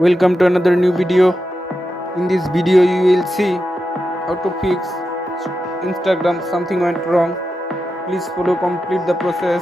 Welcome to another new video. In this video you will see how to fix Instagram something went wrong. Please follow complete the process.